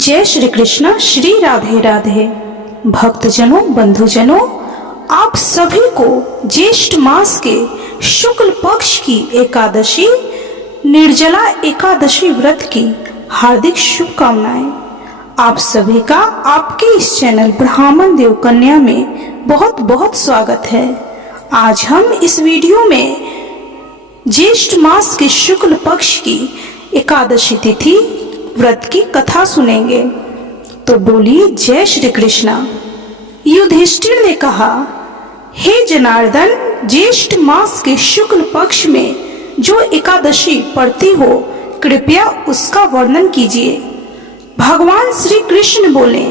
जय श्री कृष्ण, श्री राधे राधे। भक्तजनों, बंधुजनों, आप सभी को ज्येष्ठ मास के शुक्ल पक्ष की एकादशी निर्जला एकादशी व्रत की हार्दिक शुभकामनाएं। आप सभी का आपके इस चैनल ब्राह्मण देव कन्या में बहुत बहुत स्वागत है। आज हम इस वीडियो में ज्येष्ठ मास के शुक्ल पक्ष की एकादशी तिथि व्रत की कथा सुनेंगे। तो बोलिए जय श्री कृष्ण। युधिष्ठिर ने कहा, हे जनार्दन, ज्येष्ठ मास के शुक्ल पक्ष में जो एकादशी पड़ती हो, कृपया उसका वर्णन कीजिए। भगवान श्री कृष्ण बोले,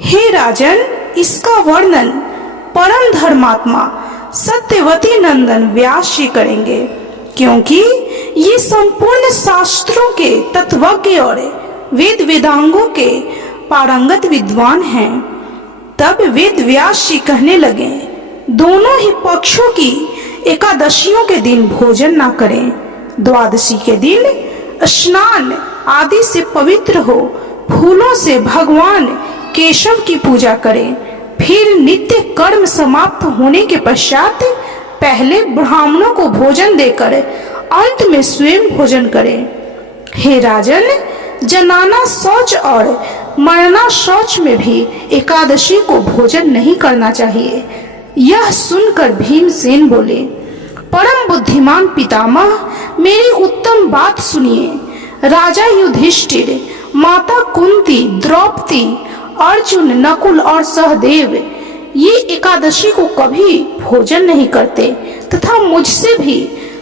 हे राजन, इसका वर्णन परम धर्मात्मा सत्यवती नंदन व्यास जी करेंगे, क्योंकि ये संपूर्ण शास्त्रों के तत्वज्ञ और वेद वेदांगों के पारंगत विद्वान हैं। तब वेद व्यास जी कहने लगे, दोनों ही पक्षों की एकादशियों के दिन भोजन ना करें। द्वादशी के दिन स्नान आदि से पवित्र हो, फूलों से भगवान केशव की पूजा करें। फिर नित्य कर्म समाप्त होने के पश्चात पहले ब्राह्मणों को भोजन देकर अंत में स्वयं भोजन करें। हे राजन, जनाना शौच और मरना शौच में भी एकादशी को भोजन नहीं करना चाहिए। यह सुनकर भीमसेन बोले, परम बुद्धिमान पितामह, मेरी उत्तम बात सुनिए। राजा युधिष्ठिर, माता कुंती, द्रौपदी, अर्जुन, नकुल और सहदेव ये एकादशी को कभी भोजन नहीं करते तथा मुझसे भी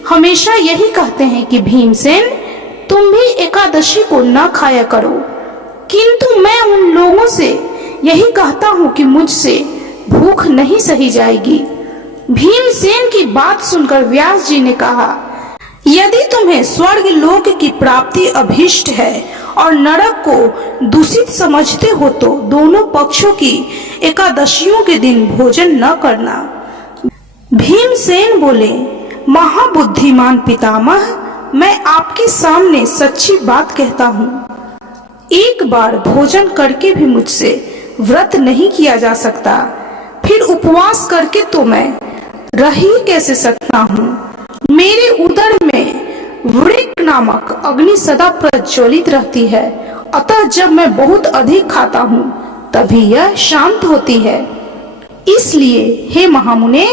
हमेशा यही कहते हैं कि भीमसेन, तुम भी एकादशी को न खाया करो। किंतु मैं उन लोगों से यही कहता हूँ कि मुझसे भूख नहीं सही जाएगी। भीमसेन की बात सुनकर व्यास जी ने कहा, यदि तुम्हें स्वर्ग लोक की प्राप्ति अभीष्ट है और नरक को दूषित समझते हो तो दोनों पक्षों की एकादशियों के दिन भोजन न करना। भीमसेन बोले, महाबुद्धिमान पितामह, मैं आपके सामने सच्ची बात कहता हूँ। एक बार भोजन करके भी मुझसे व्रत नहीं किया जा सकता, फिर उपवास करके तो मैं रह ही कैसे सकता हूँ। मेरे उदर में वृक्क नामक अग्नि सदा प्रज्वलित रहती है, अतः जब मैं बहुत अधिक खाता हूँ तभी यह शांत होती है। इसलिए हे महामुने,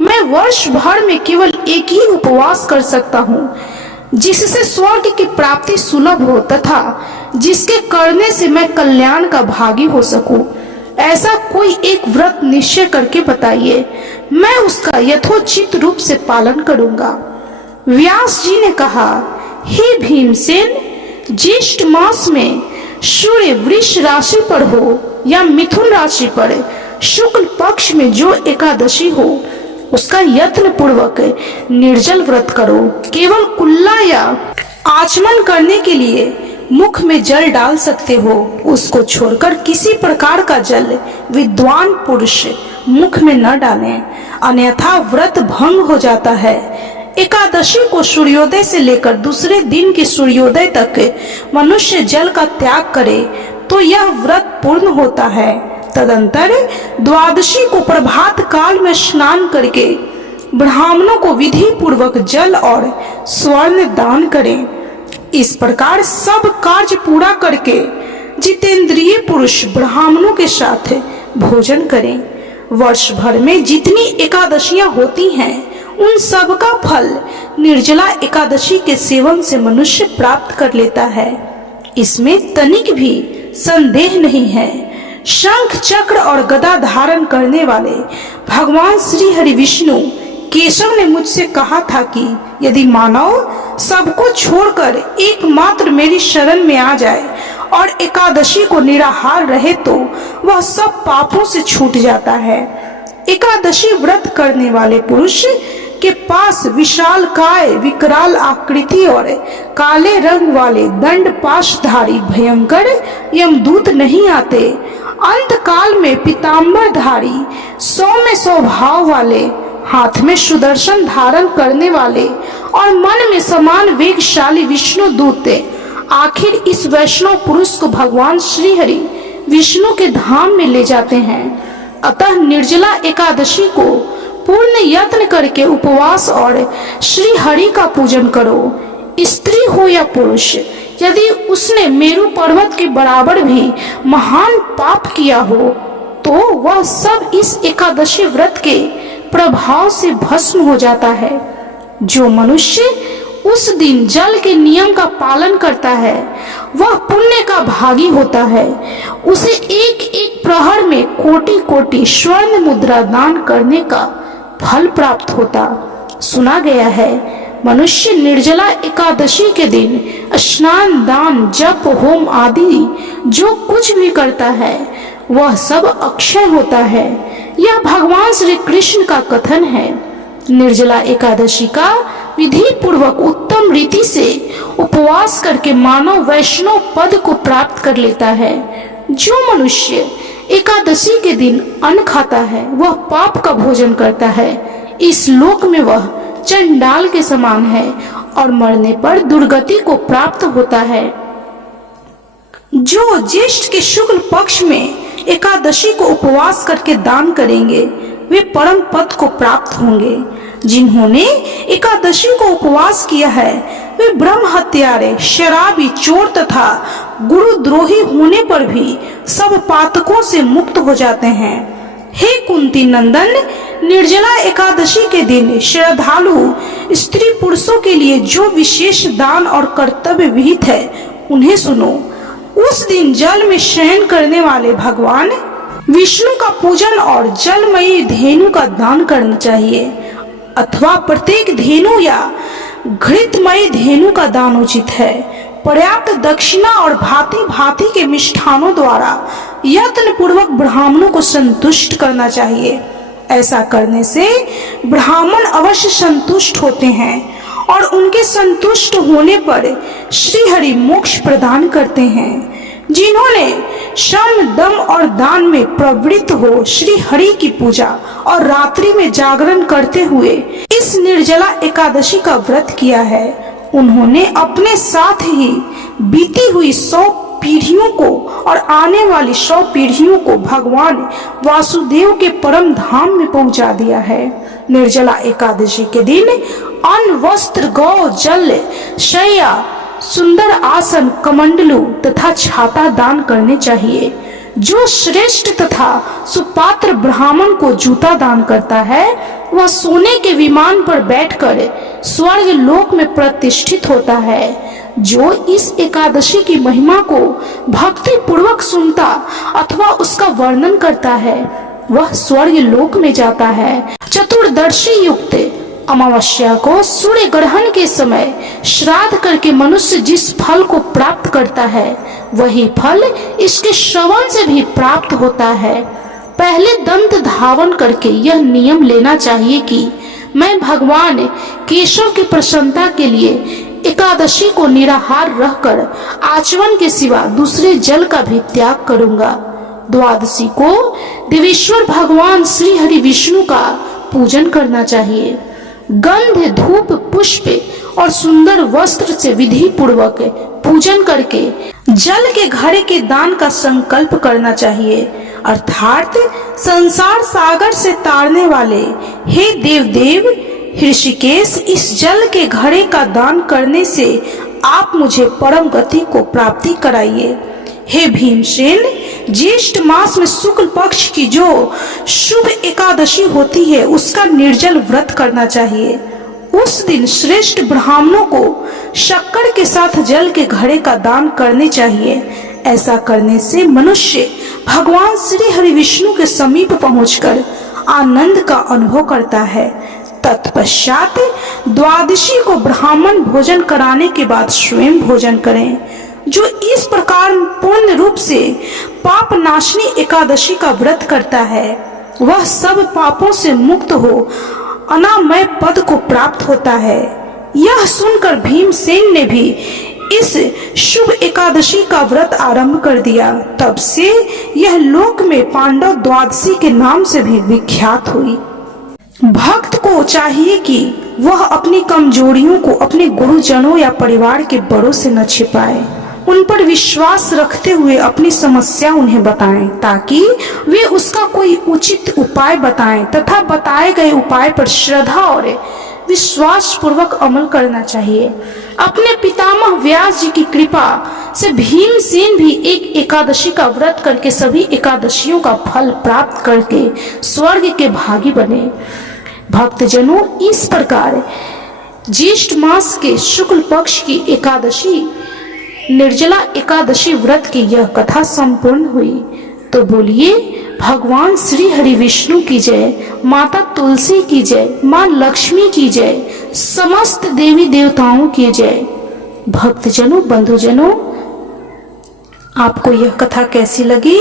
मैं वर्ष भर में केवल एक ही उपवास कर सकता हूँ, जिससे स्वर्ग की प्राप्ति सुलभ हो तथा जिसके करने से मैं कल्याण का भागी हो सकूं। ऐसा कोई एक व्रत निश्चय करके बताइए, मैं उसका यथोचित रूप से पालन करूंगा। व्यास जी ने कहा, हे भीमसेन, ज्येष्ठ मास में सूर्य वृष राशि पर हो या मिथुन राशि पर शुक्ल पक्ष में जो एकादशी हो, उसका यत्न पूर्वक निर्जल व्रत करो। केवल कुल्ला या आचमन करने के लिए मुख में जल डाल सकते हो, उसको छोड़कर किसी प्रकार का जल विद्वान पुरुष मुख में न डालें, अन्यथा व्रत भंग हो जाता है। एकादशी को सूर्योदय से लेकर दूसरे दिन के सूर्योदय तक मनुष्य जल का त्याग करे तो यह व्रत पूर्ण होता है। तदंतर द्वादशी को प्रभात काल में स्नान करके ब्राह्मणों को विधि पूर्वक जल और स्वर्ण दान करें। इस प्रकार सब कार्य पूरा करके जितेंद्रिय पुरुष ब्राह्मणों के साथ भोजन करें। वर्ष भर में जितनी एकादशियां होती हैं, उन सब का फल निर्जला एकादशी के सेवन से मनुष्य प्राप्त कर लेता है, इसमें तनिक भी संदेह नहीं है। शंख चक्र और गदा धारण करने वाले भगवान श्री हरि विष्णु केशव ने मुझसे कहा था कि यदि मानव सबको छोड़कर एकमात्र मेरी शरण में आ जाए और एकादशी को निराहार रहे तो वह सब पापों से छूट जाता है। एकादशी व्रत करने वाले पुरुष के पास विशाल काय, विकराल आकृति और काले रंग वाले दंड पाशधारी भयंकर यमदूत नहीं आते। अंत काल में पीताम्बरधारी, सौम्य स्वभाव वाले, हाथ में सुदर्शन धारण करने वाले और मन में समान वेगशाली विष्णु दूत आखिर इस वैष्णव पुरुष को भगवान श्री हरि विष्णु के धाम में ले जाते हैं। अतः निर्जला एकादशी को पूर्ण यत्न करके उपवास और श्री हरि का पूजन करो। स्त्री हो या पुरुष, यदि उसने मेरु पर्वत के बराबर भी महान पाप किया हो तो वह सब इस एकादशी व्रत के प्रभाव से भस्म हो जाता है। जो मनुष्य उस दिन जल के नियम का पालन करता है वह पुण्य का भागी होता है। उसे एक एक प्रहर में कोटि कोटि स्वर्ण मुद्रा दान करने का फल प्राप्त होता। सुना गया है मनुष्य निर्जला एकादशी के दिन स्नान, दान, जप, होम आदि जो कुछ भी करता है वह सब अक्षय होता है। यह भगवान श्री कृष्ण का कथन है। निर्जला एकादशी का विधि पूर्वक उत्तम रीति से उपवास करके मानव वैष्णव पद को प्राप्त कर लेता है। जो मनुष्य एकादशी के दिन अन्न खाता है वह पाप का भोजन करता है। इस लोक में वह चंडाल के समान है और मरने पर दुर्गति को प्राप्त होता है। जो ज्येष्ठ के शुक्ल पक्ष में एकादशी को उपवास करके दान करेंगे वे परम पद को प्राप्त होंगे। जिन्होंने एकादशी को उपवास किया है वे ब्रह्म हत्यारे, शराबी, चोर तथा गुरुद्रोही होने पर भी सब पातकों से मुक्त हो जाते हैं। हे कुंती नंदन, निर्जला एकादशी के दिन श्रद्धालु स्त्री पुरुषों के लिए जो विशेष दान और कर्तव्य विहित है उन्हें सुनो। उस दिन जल में शयन करने वाले भगवान विष्णु का पूजन और जलमयी धेनु का दान करना चाहिए अथवा प्रत्येक धेनु या घृतमयी धेनु का दान उचित है। पर्याप्त दक्षिणा और भांति भांति के मिष्ठानों द्वारा यत्न पूर्वक ब्राह्मणों को संतुष्ट करना चाहिए। ऐसा करने से ब्राह्मण अवश्य संतुष्ट होते हैं और उनके संतुष्ट होने पर श्री हरि मोक्ष प्रदान करते हैं। जिन्होंने श्रम, दम और दान में प्रवृत्त हो श्री हरि की पूजा और रात्रि में जागरण करते हुए इस निर्जला एकादशी का व्रत किया है उन्होंने अपने साथ ही बीती हुई 100 पीढ़ियों को और आने वाली 100 पीढ़ियों को भगवान वासुदेव के परम धाम में पहुंचा दिया है। निर्जला एकादशी के दिन अन्न, वस्त्र, गौ, जल, शैया, सुंदर आसन, कमंडलू तथा छाता दान करने चाहिए। जो श्रेष्ठ तथा सुपात्र ब्राह्मण को जूता दान करता है वह सोने के विमान पर बैठकर स्वर्ग लोक में प्रतिष्ठित होता है। जो इस एकादशी की महिमा को भक्ति पूर्वक सुनता अथवा उसका वर्णन करता है वह स्वर्ग लोक में जाता है। चतुर्दशी युक्त अमावस्या को सूर्य ग्रहण के समय श्राद्ध करके मनुष्य जिस फल को प्राप्त करता है वही फल इसके श्रवण से भी प्राप्त होता है। पहले दंत धावन करके यह नियम लेना चाहिए कि मैं भगवान केशव की प्रसन्नता के लिए एकादशी को निराहार रहकर आचमन के सिवा दूसरे जल का भी त्याग करूंगा। द्वादशी को देवेश्वर भगवान श्री हरि विष्णु का पूजन करना चाहिए। गंध, धूप, पुष्प और सुंदर वस्त्र से विधि पूर्वक पूजन करके जल के घड़े के दान का संकल्प करना चाहिए। अर्थात संसार सागर से तारने वाले हे देव ऋषिकेश, इस जल के घड़े का दान करने से आप मुझे परम गति को प्राप्ति कराइए। हे भीमसेन, ज्येष्ठ मास में शुक्ल पक्ष की जो शुभ एकादशी होती है उसका निर्जल व्रत करना चाहिए। उस दिन श्रेष्ठ ब्राह्मणों को शक्कर के साथ जल के घड़े का दान करने चाहिए। ऐसा करने से मनुष्य भगवान श्री हरि विष्णु के समीप पहुंचकर आनंद का अनुभव करता है। तत्पश्चात द्वादशी को ब्राह्मण भोजन कराने के बाद स्वयं भोजन करें। जो इस प्रकार पूर्ण रूप से पाप नाशनी एकादशी का व्रत करता है वह सब पापों से मुक्त हो अनामय पद को प्राप्त होता है। यह सुनकर भीमसेन ने भी इस शुभ एकादशी का व्रत आरंभ कर दिया। तब से यह लोक में पांडव द्वादशी के नाम से भी विख्यात हुई। भक्त को चाहिए कि वह अपनी कमजोरियों को अपने गुरुजनों या परिवार के बड़ों से न छिपाए। उन पर विश्वास रखते हुए अपनी समस्या उन्हें बताएं, ताकि वे उसका कोई उचित उपाय बताएं तथा बताए गए उपाय पर श्रद्धा और विश्वास पूर्वक अमल करना चाहिए। अपने पितामह व्यास जी की कृपा से भीमसेन भी एक एकादशी का व्रत करके सभी एकादशियों का फल प्राप्त करके स्वर्ग के भागी बने। भक्तजनों, इस प्रकार ज्येष्ठ मास के शुक्ल पक्ष की एकादशी निर्जला एकादशी व्रत की यह कथा संपूर्ण हुई। तो बोलिए भगवान श्री हरि विष्णु की जय, माता तुलसी की जय, मां लक्ष्मी की जय, समस्त देवी देवताओं की जय। भक्तजनों, बंधुजनों, आपको यह कथा कैसी लगी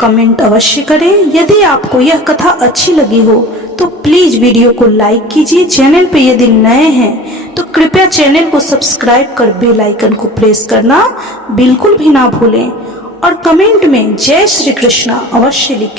कमेंट अवश्य करें। यदि आपको यह कथा अच्छी लगी हो तो प्लीज वीडियो को लाइक कीजिए। चैनल पे यदि नए हैं तो कृपया चैनल को सब्सक्राइब कर बेल आइकन को प्रेस करना बिल्कुल भी ना भूलें और कमेंट में जय श्री कृष्णा अवश्य लिखें।